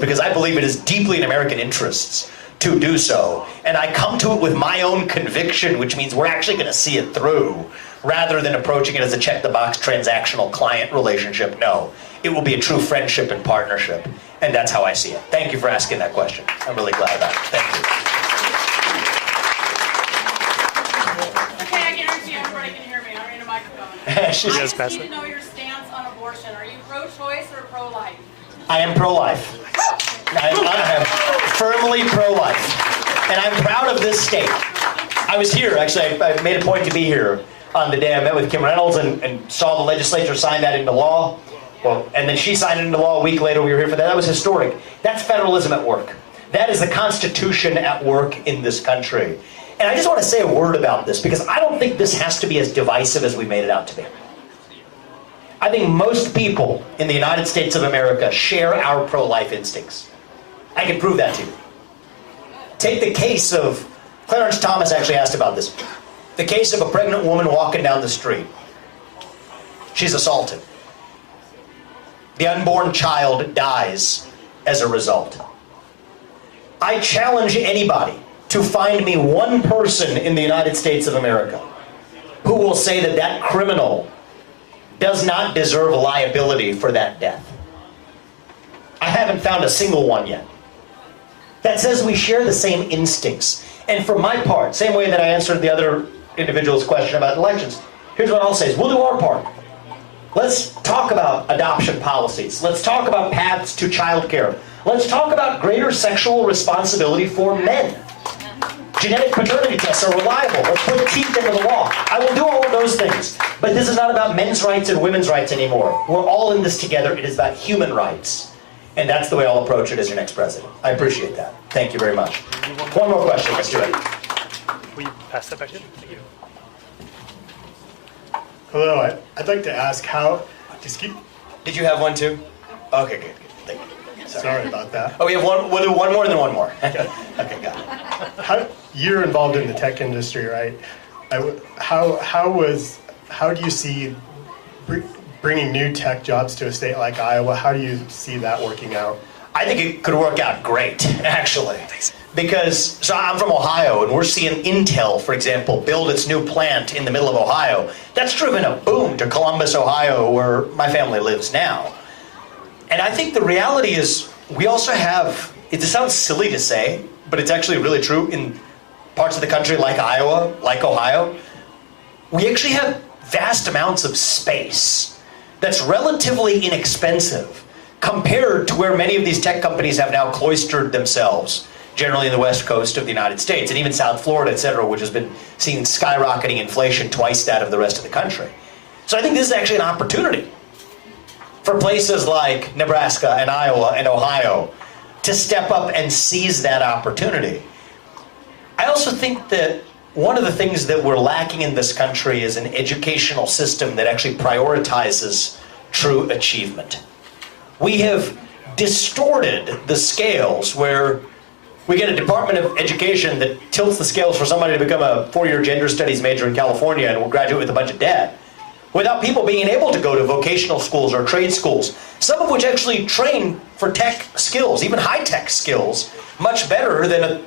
because I believe it is deeply in American interests to do so. And I come to it with my own conviction, which means we're actually going to see it through, rather than approaching it as a check-the-box transactional client relationship. No, it will be a true friendship and partnership. And that's how I see it. Thank you for asking that question. I'm really glad about it. Thank you. Okay, I guarantee everybody can hear me. I don't need a microphone. She I does just pass need it. to know your stance on abortion. Are you pro-choice or pro-life? I am pro-life. I'm firmly pro-life. And I'm proud of this state. I was here, actually, I made a point to be here on the day I met with Kim Reynolds and saw the legislature sign that into law. Well, and then she signed it into law a week later. We were here for that. That was historic. That's federalism at work. That is the Constitution at work in this country. And I just want to say a word about this, because I don't think this has to be as divisive as we made it out to be. I think most people in the United States of America share our pro-life instincts. I can prove that to you. Take the case of, Clarence Thomas actually asked about this, the case of a pregnant woman walking down the street. She's assaulted. The unborn child dies as a result. I challenge anybody to find me one person in the United States of America who will say that that criminal does not deserve liability for that death. I haven't found a single one yet. That says we share the same instincts. And for my part, same way that I answered the other individual's question about elections, here's what I'll say is we'll do our part. Let's talk about adoption policies. Let's talk about paths to childcare. Let's talk about greater sexual responsibility for men. Genetic paternity tests are reliable. Let's put teeth into the law. I will do all of those things. But this is not about men's rights and women's rights anymore. We're all in this together. It is about human rights. And that's the way I'll approach it as your next president. I appreciate that. Thank you very much. One more question. Let's do it. Will you pass that back in? Thank you. Hello, I'd like to ask how, Did you have one too? Okay, good. Thank you. Sorry about that. Oh, we have one. We'll do one more and then one more. Okay, got it. You're involved in the tech industry, right? How do you see bringing new tech jobs to a state like Iowa? How do you see that working out? I think it could work out great, actually. Because, so I'm from Ohio, and we're seeing Intel, for example, build its new plant in the middle of Ohio. That's driven a boom to Columbus, Ohio, where my family lives now. And I think the reality is we also have, it sounds silly to say, but it's actually really true in parts of the country like Iowa, like Ohio. We actually have vast amounts of space that's relatively inexpensive compared to where many of these tech companies have now cloistered themselves, generally in the west coast of the United States, and even South Florida, et cetera, which has been seeing skyrocketing inflation twice that of the rest of the country. So I think this is actually an opportunity for places like Nebraska and Iowa and Ohio to step up and seize that opportunity. I also think that one of the things that we're lacking in this country is an educational system that actually prioritizes true achievement. We have distorted the scales where we get a Department of Education that tilts the scales for somebody to become a four-year gender studies major in California and will graduate with a bunch of debt, without people being able to go to vocational schools or trade schools, some of which actually train for tech skills, even high-tech skills, much better than a,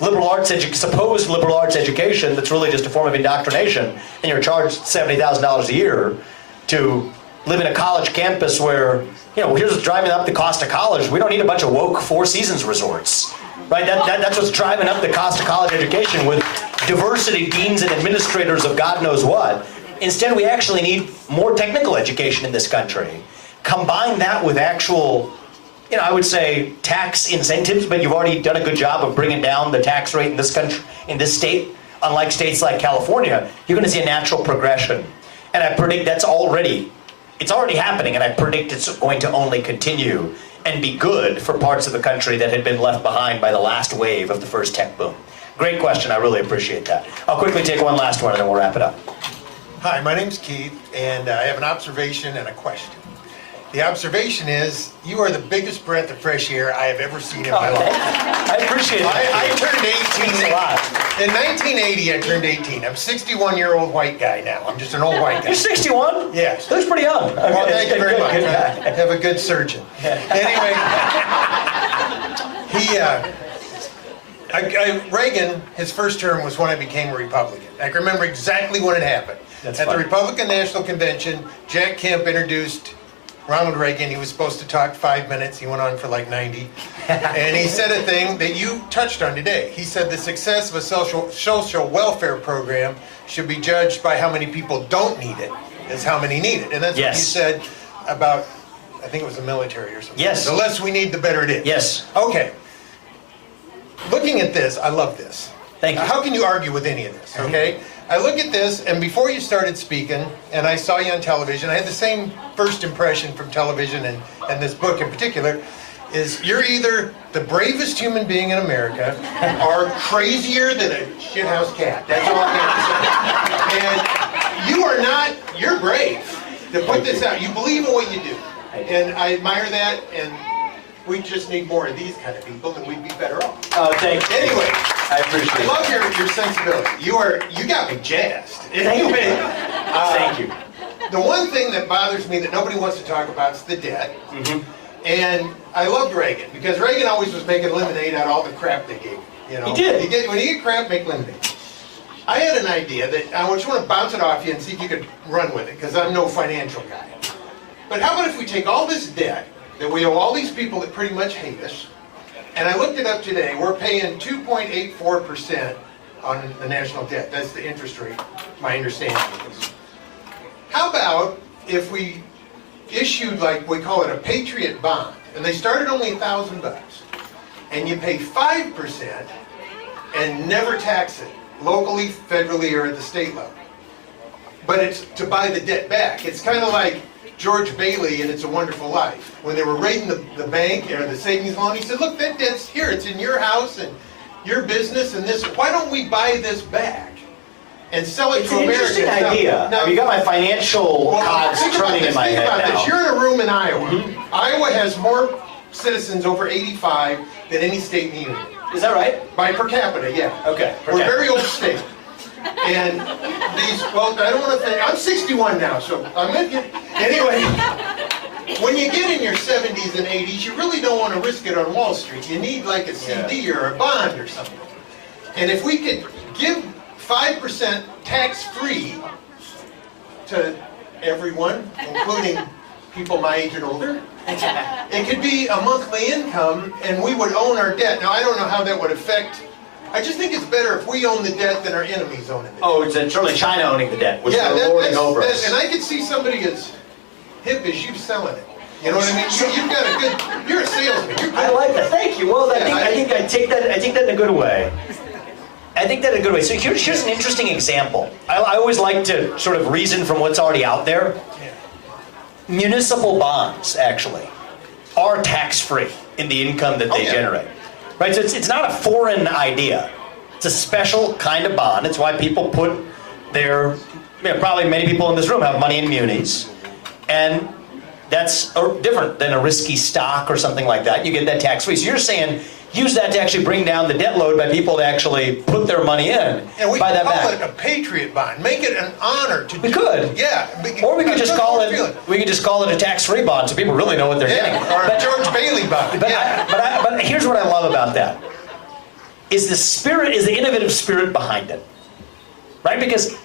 liberal arts supposed liberal arts education that's really just a form of indoctrination, and you're charged $70,000 a year to live in a college campus where, here's what's driving up the cost of college. We don't need a bunch of woke Four Seasons resorts, right? That's what's driving up the cost of college education with diversity deans and administrators of God knows what. Instead, we actually need more technical education in this country. Combine that with actual, I would say tax incentives, but you've already done a good job of bringing down the tax rate in this country, in this state. Unlike states like California, you're going to see a natural progression. And I predict it's already happening, and I predict it's going to only continue and be good for parts of the country that had been left behind by the last wave of the first tech boom. Great question. I really appreciate that. I'll quickly take one last one, and then we'll wrap it up. Hi, my name's Keith, and I have an observation and a question. The observation is, you are the biggest breath of fresh air I have ever seen in my life. I appreciate it. I turned 18 Thanks a lot. In 1980, I turned 18. I'm a 61-year-old white guy now. I'm just an old white guy. You're 61? Yes. That's pretty young. Well, Okay, thank you good, very good, much. good. I have a good surgeon. Anyway, Reagan, his first term was when I became a Republican. I can remember exactly when it happened. That's At fine. the Republican National Convention, Jack Kemp introduced Ronald Reagan. He was supposed to talk 5 minutes. He went on for like 90. And he said a thing that you touched on today. He said the success of a social welfare program should be judged by how many people don't need it as how many need it. And that's what you Yes. said about, I think it was the military or something. Yes. The less we need, the better it is. Yes. Okay. Looking at this, I love this. Thank you. How can you argue with any of this, okay? I look at this, and before you started speaking, and I saw you on television, I had the same first impression from television and this book in particular, is you're either the bravest human being in America or crazier than a shithouse cat. That's all I got to say. And you are not, you're brave to put this out. You believe in what you do. And I admire that, and we just need more of these kind of people, and we'd be better off. Oh, thank you. Anyway, I appreciate I it. love your sensibility. You got me jazzed. Thank you. Anyway, Thank you. the one thing that bothers me that nobody wants to talk about is the debt. Mm-hmm. And I loved Reagan because Reagan always was making lemonade out of all the crap they gave him. You know, He did. When you get crap, make lemonade. I had an idea that I just want to bounce it off you and see if you could run with it, because I'm no financial guy. But how about if we take all this debt that we owe all these people that pretty much hate us, and I looked it up today, we're paying 2.84% on the national debt. That's the interest rate, my understanding is. How about if we issued, like we call it a Patriot bond, and they start at only $1,000, and you pay 5% and never tax it, locally, federally, or at the state level. But it's to buy the debt back. It's kind of like George Bailey in It's a Wonderful Life. When they were raiding the bank or the savings loan, he said, look, that debt's here. It's in your house and your business and this. Why don't we buy this back and sell it It's to an Americans? interesting idea. Now, You got my financial cards think about turning this. in my Think head about now. this. You're in a room in Iowa. Iowa has more citizens over 85 than any state in the union. Is that right? By per capita, yeah. Okay, per We're a capita. very old state. And these, well, I don't want to think, I'm 61 now, so I'm with you. Anyway, when you get in your 70s and 80s, you really don't want to risk it on Wall Street. You need like a CD or a bond or something. And if we could give 5% tax-free to everyone, including people my age and older, it could be a monthly income, and we would own our debt. Now, I don't know how that would affect. I just think it's better if we own the debt than our enemies own it. Oh, it's certainly China owning the debt, which Yeah, they're lording over that's, us. and I could see somebody as hip as you selling it. You know what I mean? You've got a good. You're a salesman. You're good. I like that. Thank you. Well, Yeah, I think I take that in a good way. I think that in a good way. So here's an interesting example. I always like to sort of reason from what's already out there. Municipal bonds, actually, are tax-free in the income that they generate. Right? So it's not a foreign idea. It's a special kind of bond. It's why people put their, probably many people in this room have money in munis. And that's different than a risky stock or something like that. You get that tax-free. So you're saying use that to actually bring down the debt load by people to actually put their money in. And we buy that call back. it a patriot bond. Make it an honor to. We could. Yeah. Or we could just call it. feeling. We could just call it a tax-free bond, so people really know what they're getting. Yeah, or a But- George Bailey bond. But, Yeah. but here's what I love about that. Is the innovative spirit behind it. Right? Because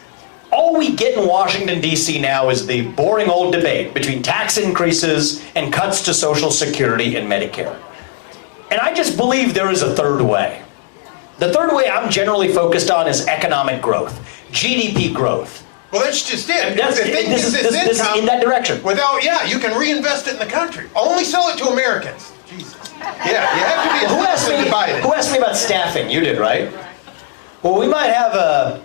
all we get in Washington, D.C. now is the boring old debate between tax increases and cuts to Social Security and Medicare. And I just believe there is a third way. The third way I'm generally focused on is economic growth, GDP growth. Well, that's just it. This is in that direction. Without, you can reinvest it in the country. Only sell it to Americans. Jesus. Yeah, you have to be a Who asked citizen to buy it. Who asked me about staffing? You did, right? Well, we might have a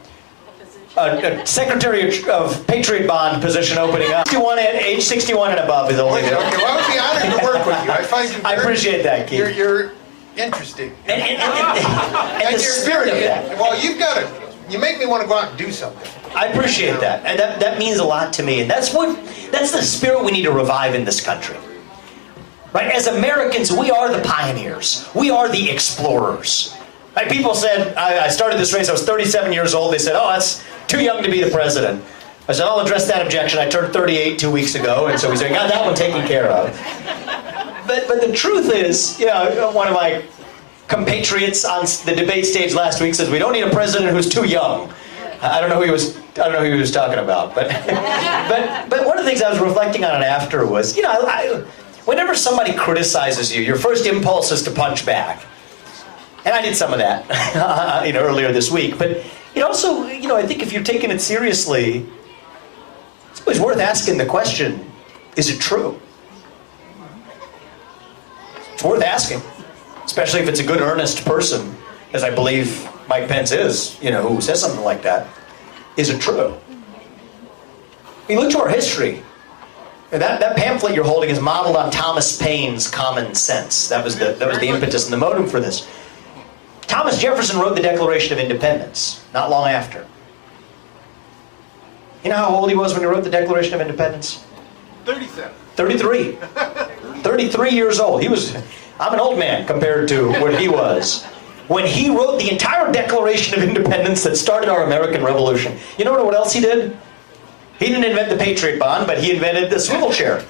Secretary of Patriot Bond position opening up. Age 61 and above is only. Okay, well, I would be honored to work with you. I find you. I appreciate that, Keith. You're interesting. And the spirit of that. Well, you've got You make me want to go out and do something. I appreciate that, and that means a lot to me, and that's the spirit we need to revive in this country. Right? As Americans, we are the pioneers. We are the explorers. Right? People said, I started this race, I was 37 years old. They said, oh, that's too young to be the president. I said, I'll address that objection. I turned 38 2 weeks ago, and so we said, got that one taken care of. But the truth is, one of my compatriots on the debate stage last week says, we don't need a president who's too young. I don't know who he was talking about, but one of the things I was reflecting on it after was, whenever somebody criticizes you, your first impulse is to punch back. And I did some of that, earlier this week. But it also, I think if you're taking it seriously, it's always worth asking the question, is it true? It's worth asking, especially if it's a good, earnest person, as I believe Mike Pence is, who says something like that. Is it true? I mean, look to our history. That pamphlet you're holding is modeled on Thomas Paine's Common Sense. That was the impetus and the motive for this. Thomas Jefferson wrote the Declaration of Independence, not long after. You know how old he was when he wrote the Declaration of Independence? 37. 33. 33 years old. I'm an old man compared to what he was. When he wrote the entire Declaration of Independence that started our American Revolution. You know what else he did? He didn't invent the Patriot Bond, but he invented the swivel chair.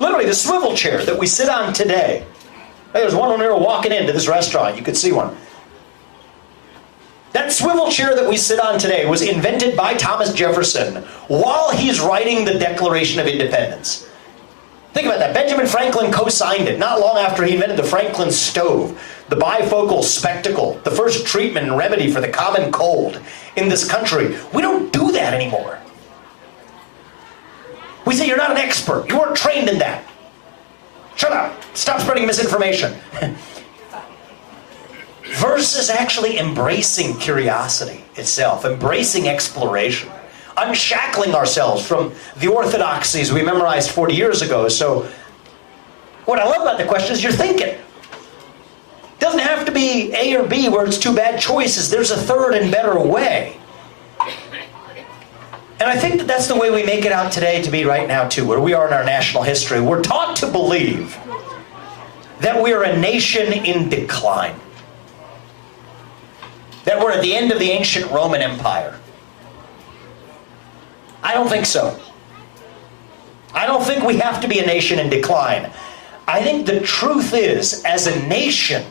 Literally, the swivel chair that we sit on today. There's one when we were walking into this restaurant. You could see one. That swivel chair that we sit on today was invented by Thomas Jefferson while he's writing the Declaration of Independence. Think about that. Benjamin Franklin co-signed it not long after he invented the Franklin stove, the bifocal spectacle, the first treatment and remedy for the common cold in this country. We don't do that anymore. We say, you're not an expert. You weren't trained in that. Shut up. Stop spreading misinformation. Versus actually embracing curiosity itself, embracing exploration, unshackling ourselves from the orthodoxies we memorized 40 years ago. So what I love about the question is you're thinking. It doesn't have to be A or B where it's two bad choices. There's a third and better way. And I think that's the way we make it out today to be right now too, where we are in our national history. We're taught to believe that we're a nation in decline. That we're at the end of the ancient Roman Empire. I don't think so. I don't think we have to be a nation in decline. I think the truth is, as a nation,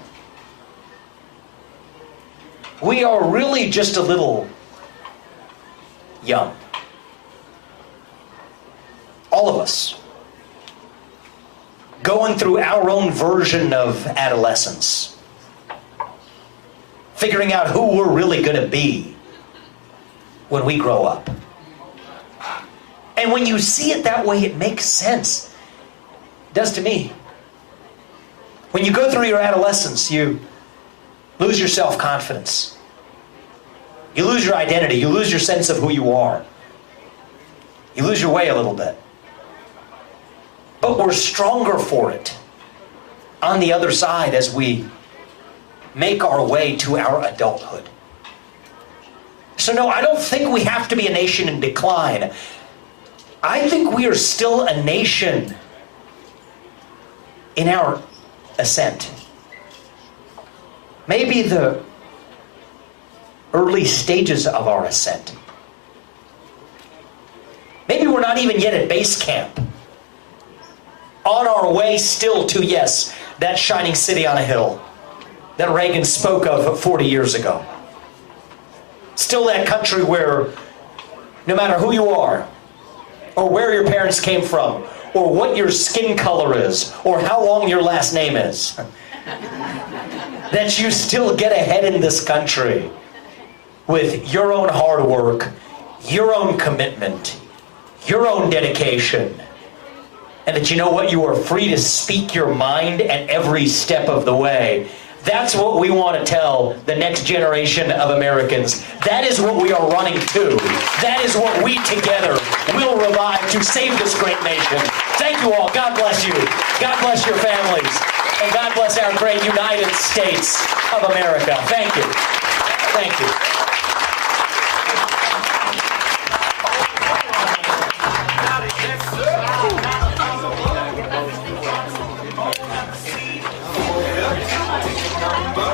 we are really just a little young. All of us. Going through our own version of adolescence. Figuring out who we're really going to be when we grow up. And when you see it that way, it makes sense. It does to me. When you go through your adolescence, you lose your self-confidence. You lose your identity. You lose your sense of who you are. You lose your way a little bit. But we're stronger for it on the other side as we make our way to our adulthood. So no, I don't think we have to be a nation in decline. I think we are still a nation in our ascent. Maybe the early stages of our ascent. Maybe we're not even yet at base camp. On our way still to, yes, that shining city on a hill that Reagan spoke of 40 years ago. Still that country where no matter who you are, or where your parents came from, or what your skin color is, or how long your last name is, that you still get ahead in this country with your own hard work, your own commitment, your own dedication, and that you know what, you are free to speak your mind at every step of the way. That's what we want to tell the next generation of Americans. That is what we are running to. That is what we together will revive to save this great nation. Thank you all. God bless you. God bless your families. And God bless our great United States of America. Thank you. Thank you. like a number.